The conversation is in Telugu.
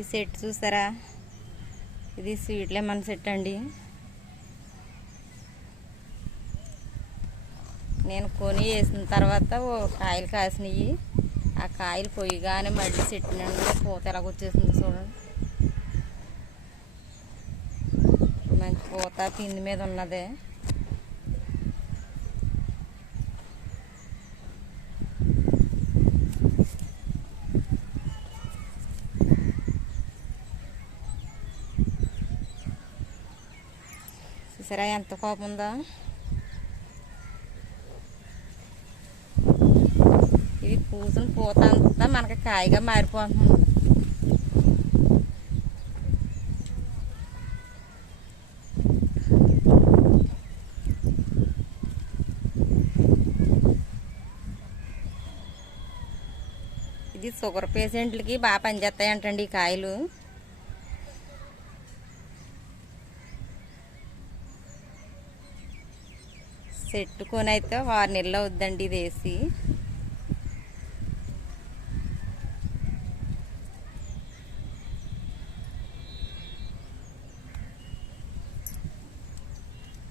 ఈ సెట్ చూసారా, ఇది స్వీట్ లెమన్ సెట్ అండి. నేను కొని వేసిన తర్వాత కాయలు కాసినాయి. ఆ కాయలు పొయ్యిగానే మళ్ళీ సెట్ నిండా పూత ఎలాగొచ్చేసింది చూడండి. మంచి పూత పిండి మీద ఉన్నదే. చూసారా ఎంత కోపం ఉందో. ఇది పూసిన పూత అంతా మనకి కాయగా మారిపోతుంది. ఇది షుగర్ పేషెంట్లకి బాగా పనిచేస్తాయంటండి ఈ కాయలు. చెట్టు కొని అయితే 6 నెలలు అవుద్దండి ఇది వేసి.